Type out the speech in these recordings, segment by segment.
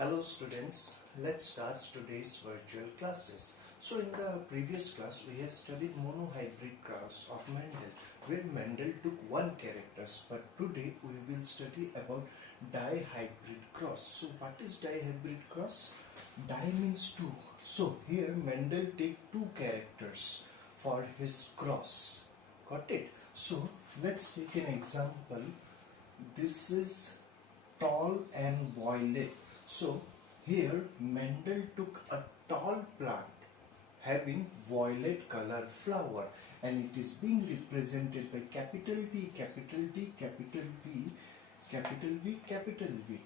Hello students, let's start today's virtual classes. So in the previous class we have studied monohybrid cross of Mendel where Mendel took one characters, but today we will study about dihybrid cross. So what is dihybrid cross? Di means two. So here Mendel take two characters for his cross. Got it? So let's take an example. This is tall and violet. So here Mendel took a tall plant having violet color flower and it is being represented by capital T, capital T, capital V, capital V, capital V,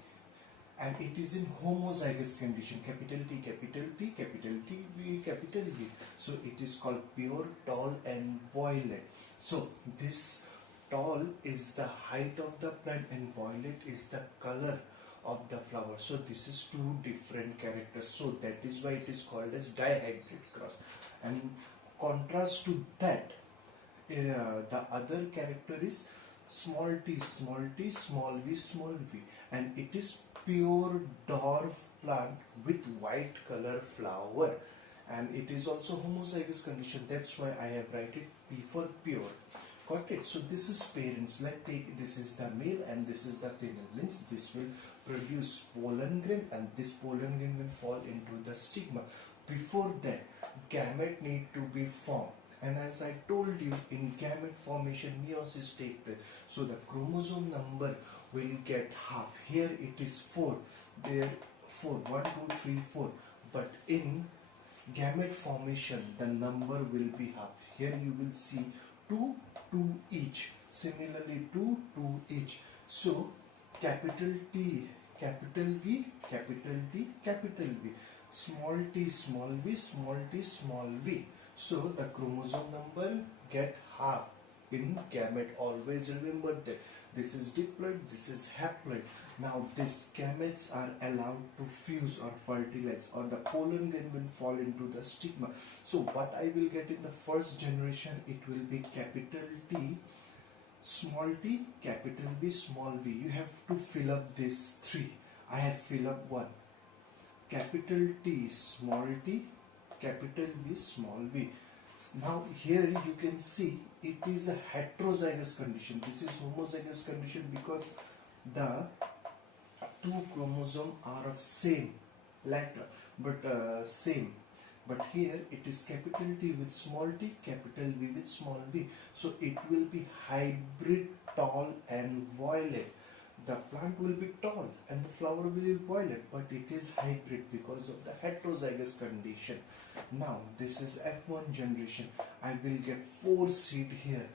and it is in homozygous condition, capital T, capital T, capital T, V, capital V. So it is called pure, tall and violet. So this tall is the height of the plant and violet is the color of the flower. So this is two different characters. So that is why it is called as dihybrid cross. And contrast to that, the other character is small t, small t, small v, small v, and it is pure dwarf plant with white color flower, and it is also homozygous condition. That's why I have write it P for pure. Got it? So this is parents. Let's take this is the male and this is the female. Means this will produce pollen grain and this pollen grain will fall into the stigma. Before that, gamete need to be formed. And as I told you, in gamete formation, meiosis take place. So the chromosome number will get half. Here it is 4. There 4. 1, 2, 3, 4. But in gamete formation, the number will be half. Here you will see 2 each. Similarly 2 each. So capital T, capital V, capital T, capital V, small t, small v, small t, small v. So the chromosome number get half in gamete. Always remember that this is diploid, this is haploid. Now these gametes are allowed to fuse or fertilize, or the pollen grain will fall into the stigma. So what I will get in the first generation, it will be capital T, small t, capital V, small v. You have to fill up these three. I have filled up one. Capital T, small t, capital V, small v. Now here you can see it is a heterozygous condition. This is homozygous condition because the two chromosomes are of same letter, but same. But here it is capital T with small t, capital V with small v. So it will be hybrid, tall and violet. The plant will be tall and the flower will be violet, but it is hybrid because of the heterozygous condition. Now this is F1 generation. I will get 4 seed here,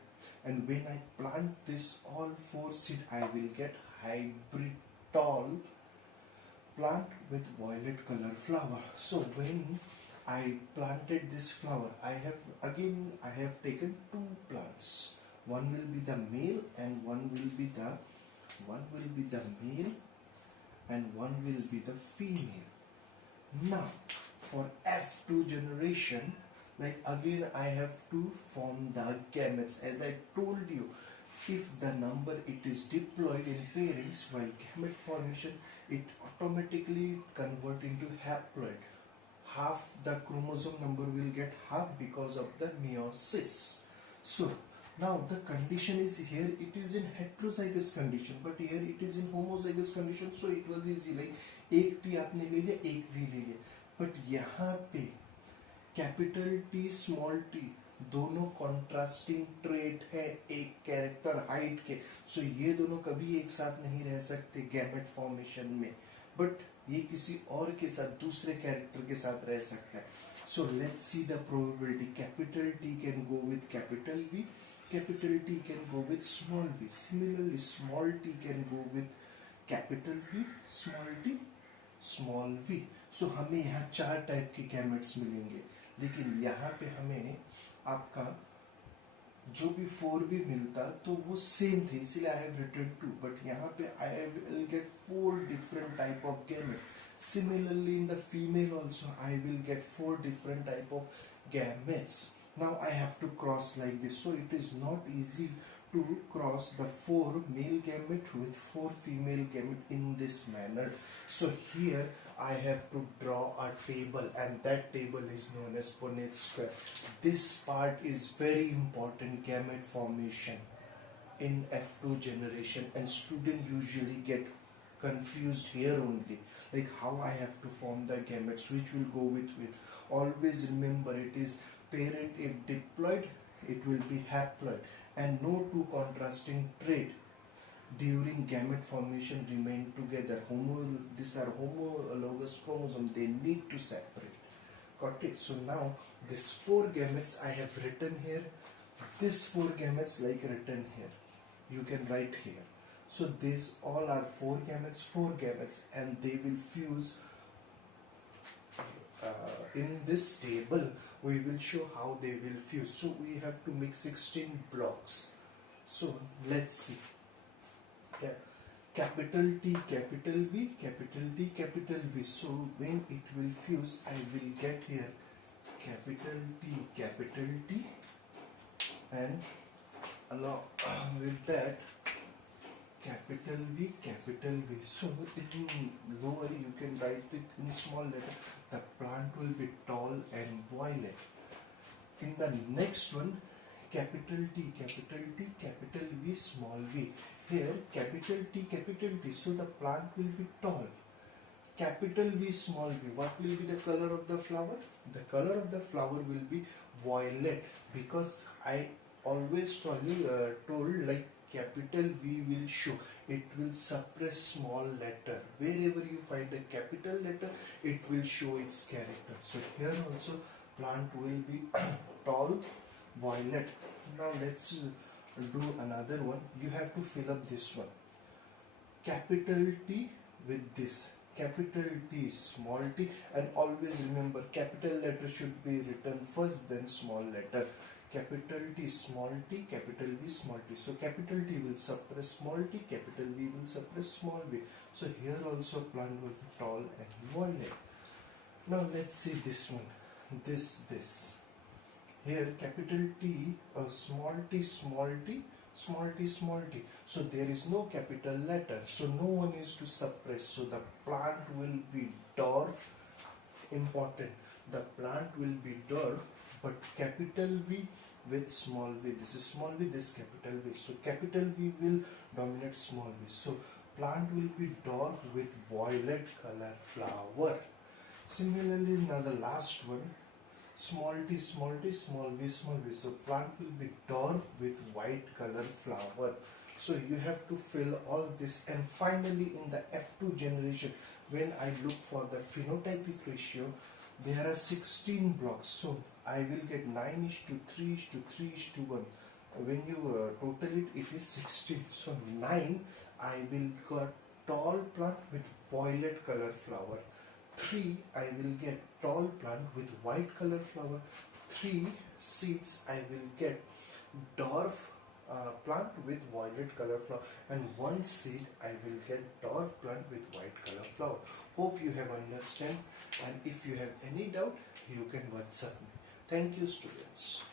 and when I plant this all 4 seed, I will get hybrid tall plant with violet color flower. So when I planted this flower, I have taken 2 plants. One will be the male and one will be the male and one will be the female. Now for F2 generation, like again I have to form the gametes. As I told you, if the number it is diploid in parents, while gamete formation it automatically convert into haploid. Half the chromosome number will get half because of the meiosis. So now the condition is here, it is in heterozygous condition, but here it is in homozygous condition. So it was easy, like एक T आपने ले लिया, एक V ले लिया. But यहाँ पे capital T, small t दोनों contrasting trait है एक character height के. So ये दोनों कभी एक साथ नहीं रह सकते gamete formation में, but ये किसी और के साथ दूसरे character के साथ रह सकता है. So let's see the probability. Capital T can go with capital V, capital T can go with small v. Similarly, small t can go with capital V, small t, small v. So हमें यहाँ 4 type के gametes मिलेंगे, लेकिन यहाँ पे हमें आपका जो भी 4 भी मिलता तो वो सेम थे, इसीलिए I have written 2. But यहाँ पे I will get 4 different type of gametes. Similarly, in the female also I will get 4 different type of gametes. Now I have to cross like this, so it is not easy to cross the 4 male gamete with 4 female gamete in this manner. So here I have to draw a table, and that table is known as Punnett square. This part is very important, gamete formation in F2 generation, and students usually get confused here only, like how I have to form the gametes, which will go with. Always remember, it is parent if diploid, it will be haploid, and no two contrasting trait during gamete formation remain together. These are homologous chromosomes, they need to separate. Got it? So now these 4 gametes I have written here, these 4 gametes like written here, you can write here. So these all are 4 gametes, and they will fuse in this table. We will show how they will fuse. So we have to make 16 blocks. So let's see. Capital T, capital V, capital T, capital V. So when it will fuse, I will get here capital T, and along with that capital V. So in lower you can write it in small letter. The plant will be tall and violet. In the next one, capital T, capital V, small v. Here capital T. So the plant will be tall. Capital V, small v. What will be the color of the flower? The color of the flower will be violet, because I always told like capital V will show, it will suppress small letter. Wherever you find a capital letter, it will show its character. So here also plant will be tall, violet. Now let's do another one. You have to fill up this one. Capital T with this. Capital T, small t, and always remember capital letter should be written first, then small letter. Capital T, small t, capital V, small t. So capital T will suppress small t, capital V will suppress small v. So here also plant will be tall and violet. Now let's see this one. This. Here capital T, small t, small t, small t, small t. So there is no capital letter, so no one is to suppress. So the plant will be dwarf. Important. The plant will be dwarf, but capital V with small v. This is small v, this capital V. So capital V will dominate small v. So plant will be dwarf with violet color flower. Similarly, now the last one, small t, small v, small v. So plant will be dwarf with white color flower. So you have to fill all this, and finally in the F2 generation, when I look for the phenotypic ratio, there are 16 blocks. So I will get 9:3:3:1. When you total it, it is 16. So 9, I will get tall plant with violet color flower. 3, I will get tall plant with white color flower. 3 seeds, I will get dwarf plant with violet color flower, and 1 seed I will get dwarf plant with white color flower. Hope you have understand, and if you have any doubt, you can WhatsApp me. Thank you, students.